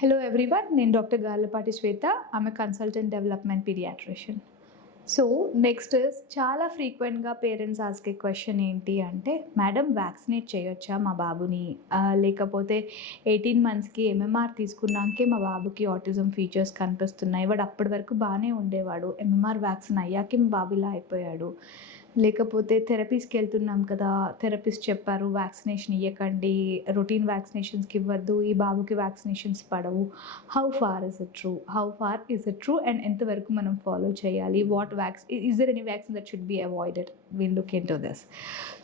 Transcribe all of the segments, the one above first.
Hello everyone, నేను doctor Garlapati Swetha. I'm a consultant development paediatrician. So next చాలా ఫ్రీక్వెంట్గా parents ఆస్కే question ఏంటి అంటే, మేడం వ్యాక్సినేట్ చేయొచ్చా మా బాబుని, లేకపోతే 18 monthsకి ఎంఎంఆర్ తీసుకున్నాకే మా బాబుకి ఆటిజం ఫీచర్స్ కనిపిస్తున్నాయి, వాడు అప్పటి వరకు బాగానే ఉండేవాడు, ఎంఎంఆర్ వ్యాక్సిన్ అయ్యాకే మా బాబు ఇలా అయిపోయాడు, లేకపోతే థెరపీస్కి వెళ్తున్నాం కదా, థెరపిస్ట్ చెప్పారు వ్యాక్సినేషన్ ఇవ్వకండి, రొటీన్ వ్యాక్సినేషన్స్కి ఇవ్వద్దు, ఈ బాబుకి వ్యాక్సినేషన్స్ పడవు. How far is it true and ఎంతవరకు మనం ఫాలో చేయాలి, what is there any vaccine that should be avoided? We'll look into this.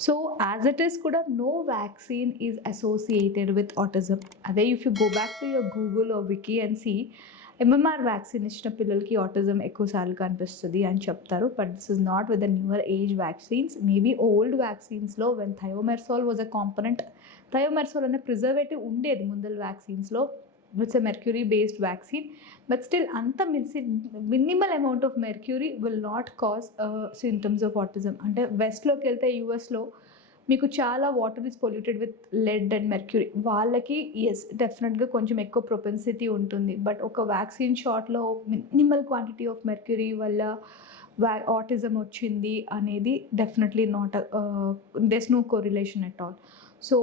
So as it is kuda, no vaccine is associated with autism. Ade if you go back to your Google or Wiki and see, MMR vaccine ఇచ్చిన పిల్లలకి autism ఎక్కువసార్లు కనిపిస్తుంది అని చెప్తారు, but this is not with the newer age vaccines. Maybe old వ్యాక్సిన్స్లో when thiomersal was a component, thiomersal అనే preservative ఉండేది ముందల వ్యాక్సిన్స్లో, it's a mercury based vaccine, but still అంత minimal amount of mercury will not cause symptoms of autism. అంటే వెస్ట్లోకి వెళ్తే యూఎస్లో మీకు చాలా water is polluted with lead and mercury, వాళ్ళకి ఎస్ డెఫినెట్గా కొంచెం ఎక్కువ ప్రొపెన్సిటీ ఉంటుంది, బట్ ఒక వ్యాక్సిన్ షాట్లో మినిమల్ క్వాంటిటీ ఆఫ్ మెర్క్యూరీ వల్ల ఆటిజం వచ్చింది అనేది definitely not, there's no correlation at all. So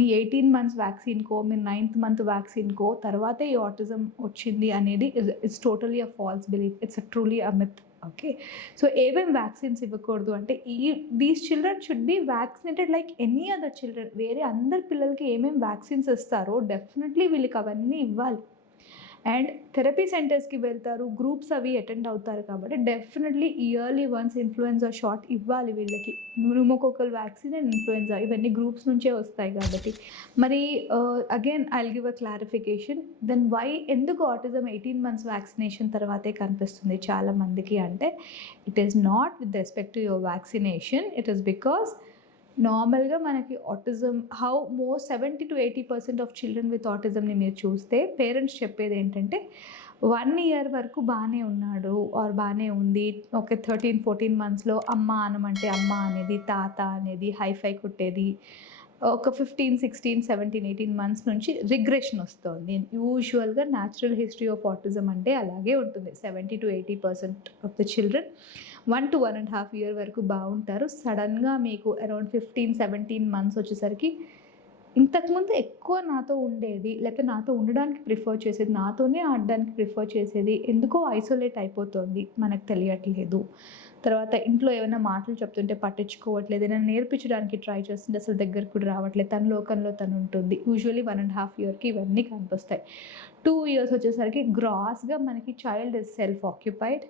మీ 18 months వ్యాక్సిన్కో, మీ 9th month వ్యాక్సిన్కో తర్వాతే ఈ ఆటిజం వచ్చింది అనేది it's totally a false belief, it's a truly a myth. Okay, so ఏమేం వ్యాక్సిన్స్ ఇవ్వకూడదు అంటే, these children should be vaccinated like any other children. వేరే అందరి పిల్లలకి ఏమేం వ్యాక్సిన్స్ ఇస్తారో డెఫినెట్లీ వీళ్ళకి అవన్నీ ఇవ్వాలి. అండ్ థెరపీ సెంటర్స్కి వెళ్తారు, గ్రూప్స్ అవి అటెండ్ అవుతారు కాబట్టి definitely yearly once influenza shot ఇవ్వాలి వీళ్ళకి. న్యూమోకోకల్ వ్యాక్సిన్ అండ్ ఇన్ఫ్లుయెన్జా ఇవన్నీ గ్రూప్స్ నుంచే వస్తాయి కాబట్టి. మరి again I will give a clarification, then why ఎందుకు ఆటిజం 18 months వ్యాక్సినేషన్ తర్వాతే కనిపిస్తుంది చాలామందికి అంటే, it is not with respect to your vaccination, it is because నార్మల్గా మనకి ఆటిజం 70-80% ఆఫ్ చిల్డ్రన్ విత్ ఆటిజంని మీరు చూస్తే పేరెంట్స్ చెప్పేది ఏంటంటే, 1 year వరకు బాగానే ఉన్నాడు ఆర్ బాగానే ఉంది, ఒక 13-14 monthsలో అమ్మ అనమంటే అమ్మ అనేది, తాత అనేది, హైఫై కొట్టేది, ఒక 15-16-17-18 months నుంచి రిగ్రెషన్ వస్తుంది. యూజువల్గా న్యాచురల్ హిస్టరీ ఆఫ్ ఆటిజం అంటే అలాగే ఉంటుంది. 70-80% of the children 1 to 1.5 year వరకు బాగుంటారు. సడన్గా మీకు అరౌండ్ 15-17 months వచ్చేసరికి ఇంతకుముందు ఎక్కువ నాతో ఉండేది, లేకపోతే నాతో ఉండడానికి ప్రిఫర్ చేసేది, నాతోనే ఆడడానికి ప్రిఫర్ చేసేది, ఎందుకో ఐసోలేట్ అయిపోతుంది, మనకు తెలియట్లేదు. తర్వాత ఇంట్లో ఏమైనా మాటలు చెప్తుంటే పట్టించుకోవట్లేదు, ఏదైనా నేర్పించడానికి ట్రై చేస్తుంటే అసలు దగ్గరకు కూడా రావట్లేదు, తన లోకంలో తను ఉంటుంది. యూజువల్లీ 1.5 yearకి ఇవన్నీ కనిపిస్తాయి. 2 years వచ్చేసరికి గ్రాస్గా మనకి child is self occupied,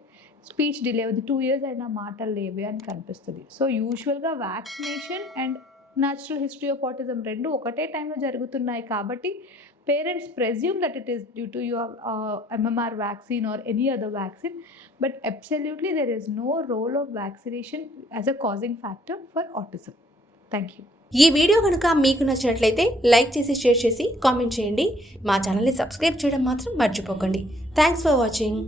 speech delay అవుతుంది, 2 years అయినా మాటలు లేవే అని కనిపిస్తుంది. సో యూజువల్గా vaccination and natural history of autism రెండు ఒకటే టైంలో జరుగుతున్నాయి కాబట్టి parents presume that it is due to your MMR vaccine or any other vaccine, but absolutely there is no role of vaccination as a causing factor for autism. Thank you. ఈ video కనుక మీకు నచ్చినట్లయితే like చేసి, share చేసి, comment చేయండి. మా ఛానల్ని subscribe చేయడం మాత్రం మర్చిపోకండి. Thanks for watching.